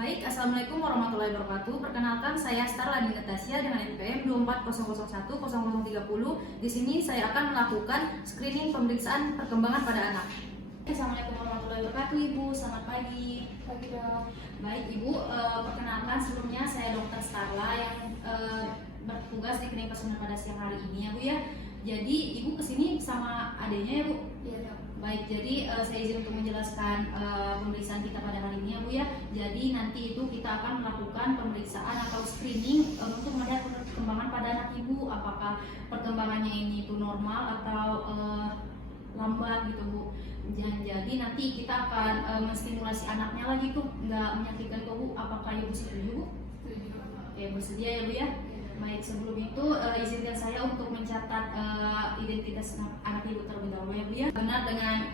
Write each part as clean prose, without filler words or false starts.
Baik, Assalamualaikum warahmatullahi wabarakatuh. Perkenalkan, saya Starlani Natasha dengan NPM 240010030. Di sini saya akan melakukan screening pemeriksaan perkembangan pada anak. Assalamualaikum warahmatullahi wabarakatuh, Ibu. Selamat pagi. Pagi dok. Baik, Ibu. Perkenalkan, sebelumnya saya Dr. Starla yang bertugas di klinik persalinan pada siang hari ini, ya Bu ya. Jadi Ibu kesini sama adanya ya Bu? Iya dok. Baik, jadi saya izin untuk menjelaskan pemeriksaan kita pada hari ini ya Bu ya. Jadi nanti itu kita akan melakukan pemeriksaan atau screening untuk melihat perkembangan pada anak Ibu, apakah perkembangannya ini itu normal atau lambat gitu Bu. Jadi nanti kita akan menstimulasi anaknya lagi tuh, nggak menyakitkan ke Bu. Apakah Ibu setuju Bu? Setuju. Oke, bersedia ya Bu ya. Baik, sebelum itu izinkan saya untuk mencatat identitas anak Ibu terlebih dahulu ya Bu ya. Benar dengan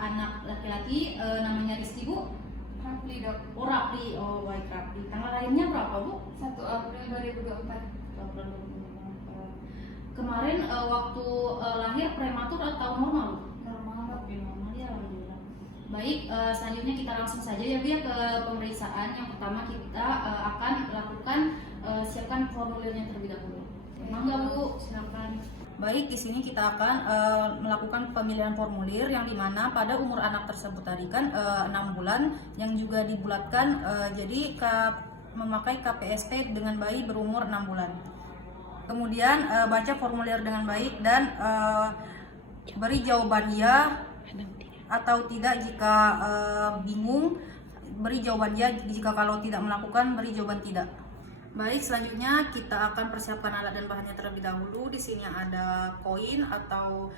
anak laki-laki namanya Rizky Bu? Rafli dok. Oh Rapli, oh baik Rapli. Tanggal lahirnya berapa Bu? 1 April 2024. Kemarin waktu lahir prematur atau normal Bu? Normal. Oke, normal ya, alhamdulillah. Baik, selanjutnya kita langsung saja ya Bu ya ke pemeriksaan. Yang pertama kita akan lakukan siapkan formulirnya terlebih dahulu. Mangga Bu, silakan. Baik, di sini kita akan melakukan pemilihan formulir yang dimana pada umur anak tersebut tadi kan 6 bulan yang juga dibulatkan jadi memakai KPSP dengan bayi berumur 6 bulan. Kemudian baca formulir dengan baik dan beri jawaban ya atau tidak jika bingung, beri jawaban ya jika kalau tidak melakukan, beri jawaban tidak. Baik, selanjutnya kita akan persiapkan alat dan bahannya terlebih dahulu. Di sini ada koin atau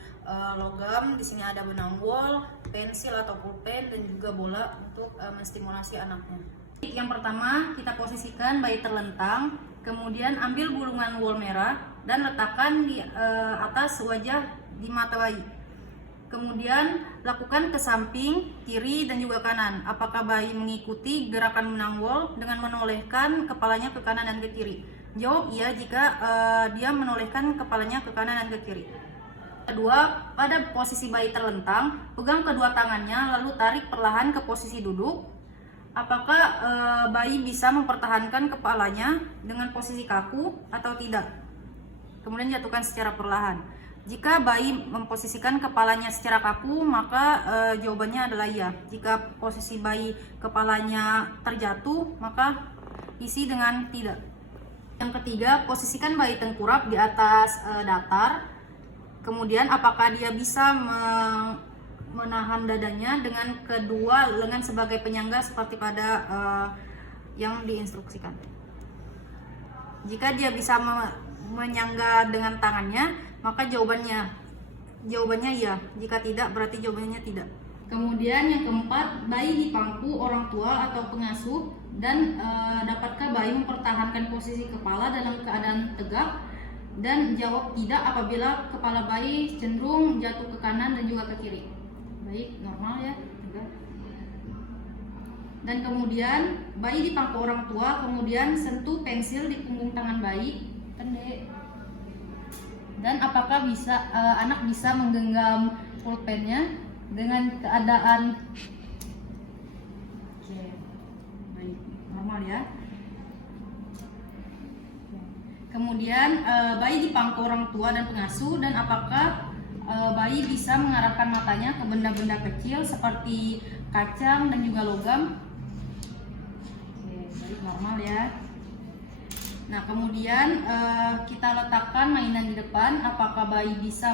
logam, di sini ada benang wol, pensil atau pulpen dan juga bola untuk menstimulasi anaknya. Yang pertama, kita posisikan bayi terlentang, kemudian ambil gulungan wol merah dan letakkan di atas wajah di mata bayi. Kemudian lakukan ke samping, kiri dan juga kanan. Apakah bayi mengikuti gerakan benang wol dengan menolehkan kepalanya ke kanan dan ke kiri? Jawab iya jika dia menolehkan kepalanya ke kanan dan ke kiri. Kedua, pada posisi bayi terlentang, pegang kedua tangannya lalu tarik perlahan ke posisi duduk. Apakah bayi bisa mempertahankan kepalanya dengan posisi kaku atau tidak? Kemudian jatuhkan secara perlahan. Jika bayi memposisikan kepalanya secara kaku, maka jawabannya adalah iya. Jika posisi bayi kepalanya terjatuh, maka isi dengan tidak. Yang ketiga, posisikan bayi tengkurap di atas datar. Kemudian apakah dia bisa menahan dadanya dengan kedua lengan sebagai penyangga seperti pada yang diinstruksikan. Jika dia bisa menyangga dengan tangannya, maka jawabannya iya. Jika tidak, berarti jawabannya tidak. Kemudian yang keempat, bayi dipangku orang tua atau pengasuh dan dapatkah bayi mempertahankan posisi kepala dalam keadaan tegak, dan jawab tidak apabila kepala bayi cenderung jatuh ke kanan dan juga ke kiri. Baik, normal ya, tegak. Dan kemudian bayi dipangku orang tua, kemudian sentuh pensil di punggung tangan bayi, pendek. Dan apakah anak bisa menggenggam pulpennya dengan keadaan baik, normal ya. Kemudian bayi dipangku orang tua dan pengasuh, dan apakah bayi bisa mengarahkan matanya ke benda-benda kecil seperti kacang dan juga logam. Baik, normal ya. Nah, kemudian kita letakkan mainan di depan. Apakah bayi bisa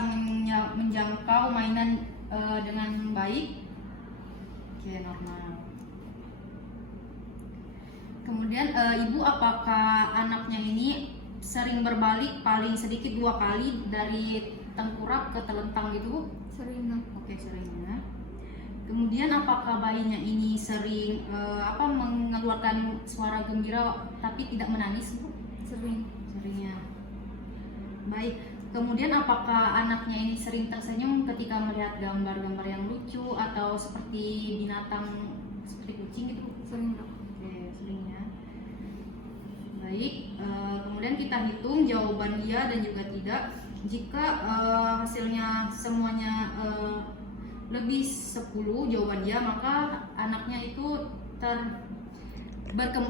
menjangkau mainan dengan baik? Oke, normal. Kemudian ibu, apakah anaknya ini sering berbalik paling sedikit 2 kali dari tengkurap ke telentang gitu? Sering dok. Oke, sering ya. Kemudian apakah bayinya ini sering mengeluarkan suara gembira tapi tidak menangis Bu? Seringnya. Baik, kemudian apakah anaknya ini sering tersenyum ketika melihat gambar-gambar yang lucu atau seperti binatang seperti kucing gitu? Sering dok. Oke, seringnya. Baik, kemudian kita hitung jawaban iya dan juga tidak. Jika hasilnya semuanya lebih 10 jawaban iya, maka anaknya itu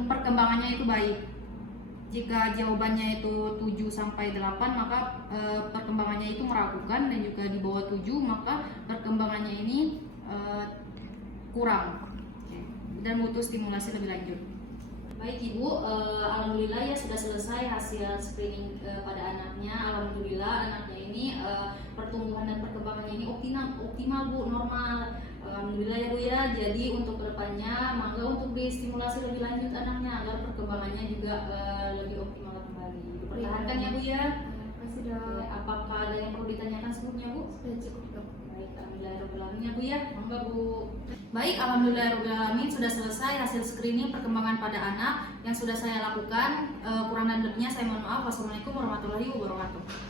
perkembangannya itu baik. Jika jawabannya itu 7 sampai 8, maka perkembangannya itu meragukan, dan juga di bawah 7 maka perkembangannya ini kurang dan butuh stimulasi lebih lanjut. Baik Ibu, alhamdulillah ya sudah selesai hasil screening pada anaknya. Alhamdulillah anaknya ini pertumbuhan dan perkembangannya ini optimal Bu, normal. Alhamdulillah ya Bu ya. Jadi untuk kedepannya mangga untuk distimulasi lebih lanjut anaknya agar perkembangannya juga lebih optimal kembali. Dipertahankan ya Bu ya. Terima kasih dok. Apakah ada yang perlu ditanyakan sebelumnya Bu? Sudah cukup dok. Baik, alhamdulillahirobbilalamin ya Bu ya. Mangga Bu. Baik, alhamdulillahirobbilalamin sudah selesai hasil screening perkembangan pada anak yang sudah saya lakukan. Kurang dan lebihnya saya mohon maaf. Wassalamualaikum warahmatullahi wabarakatuh.